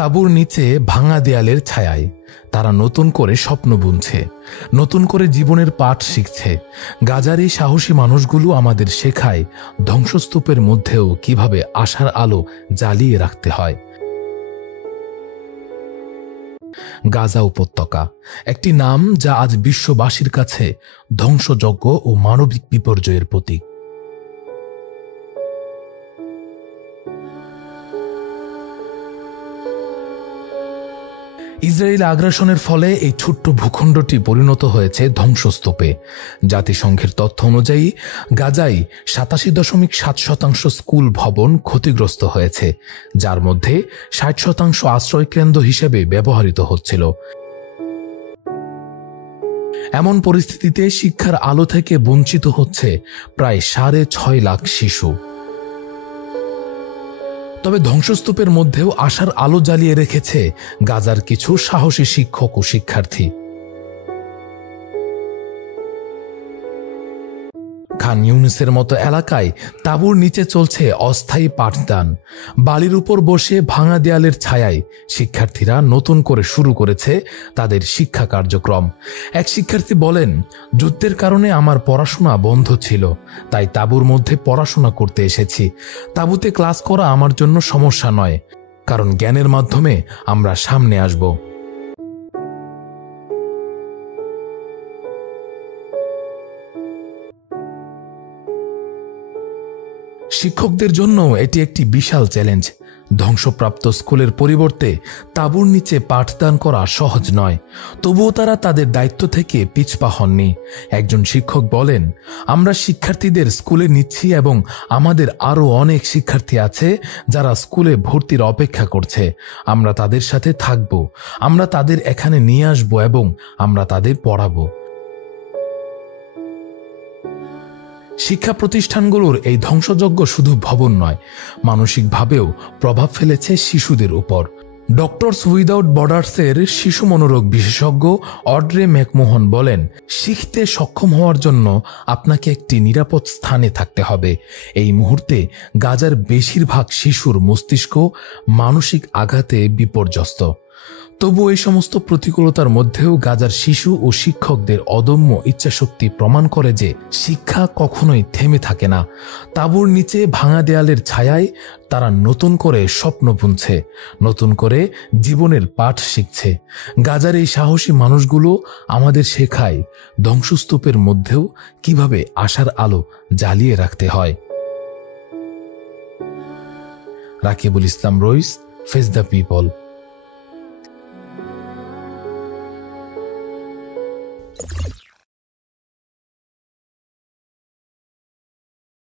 তাঁবুর নিচে ভাঙা দেয়ালের ছায়ায় তারা নতুন করে স্বপ্ন বুনছে, নতুন করে জীবনের পাঠ শিখছে। গাজার এই সাহসী মানুষগুলো আমাদের শেখায় ধ্বংসস্তূপের মধ্যেও কিভাবে আশার আলো জ্বালিয়ে রাখতে হয়। গাজা উপত্যকা একটি নাম যা আজ বিশ্ববাসীর কাছে ধ্বংসযজ্ঞ ও মানবিক বিপর্যয়ের প্রতীক। ইসরায়েল আগ্রাসনের ফলে এই ছোট্ট ভূখণ্ডটি পরিণত হয়েছে ধ্বংসস্তূপে। জাতিসংঘের তথ্য অনুযায়ী গাজায় 87.7% স্কুল ভবন ক্ষতিগ্রস্ত হয়েছে, যার মধ্যে 60% আশ্রয়কেন্দ্র হিসেবে ব্যবহৃত হচ্ছিল। এমন পরিস্থিতিতে শিক্ষার আলো থেকে বঞ্চিত হচ্ছে প্রায় 6.5 লাখ শিশু। তবে ধ্বংসস্তূপের মধ্যেও আশার আলো জ্বালিয়ে রেখেছে গাজার কিছু সাহসী শিক্ষক ও শিক্ষার্থী। খান ইউনিসের মতো এলাকায় তাঁবুর নিচে চলছে অস্থায়ী পাঠদান। বালির উপর বসে ভাঙা দেয়ালের ছায়ায় শিক্ষার্থীরা নতুন করে শুরু করেছে তাদের শিক্ষা কার্যক্রম। এক শিক্ষার্থী বলেন, যুদ্ধের কারণে আমার পড়াশোনা বন্ধ ছিল, তাই তাঁবুর মধ্যে পড়াশোনা করতে এসেছি। তাঁবুতে ক্লাস করা আমার জন্য সমস্যা নয়, কারণ জ্ঞানের মাধ্যমে আমরা সামনে আসব। শিক্ষকদের জন্য এটি একটি বিশাল চ্যালেঞ্জ। ধ্বংসপ্রাপ্ত স্কুলের পরিবর্তে তাঁবুর নিচে পাঠদান করা সহজ নয়, তবুও তারা তাদের দায়িত্ব থেকে পিছপা হননি। একজন শিক্ষক বলেন, আমরা শিক্ষার্থীদের স্কুলে নিচ্ছি এবং আমাদের আরও অনেক শিক্ষার্থী আছে যারা স্কুলে ভর্তির অপেক্ষা করছে। আমরা তাদের সাথে থাকব, আমরা তাদের এখানে নিয়ে আসব এবং আমরা তাদের পড়াবো। শিক্ষা প্রতিষ্ঠানগুলোর এই ধ্বংসযজ্ঞ শুধু ভবন নয়, মানসিকভাবেও প্রভাব ফেলেছে শিশুদের উপর। ডক্টরস উইদাউট বর্ডার্সের শিশু মনোরোগ বিশেষজ্ঞ অড্রে ম্যাকমোহন বলেন, শিখতে সক্ষম হওয়ার জন্য আপনাকে একটি নিরাপদ স্থানে থাকতে হবে। এই মুহূর্তে গাজার বেশিরভাগ শিশুর মস্তিষ্ক মানসিক আঘাতে বিপর্যস্ত। তবু এই সমস্ত প্রতিকূলতার মধ্যেও গাজার শিশু ও শিক্ষকদের অদম্য ইচ্ছাশক্তি প্রমাণ করে যে শিক্ষা কখনোই থেমে থাকে না। তাঁবুর নিচে ভাঙা দেয়ালের ছায়ায় তারা নতুন করে স্বপ্ন বুনছে, নতুন করে জীবনের পাঠ শিখছে। গাজার এই সাহসী মানুষগুলো আমাদের শেখায় ধ্বংসস্তূপের মধ্যেও কিভাবে আশার আলো জ্বালিয়ে রাখতে হয়। রাকিবুল ইসলাম রইস, ফেস দ্য পিপল।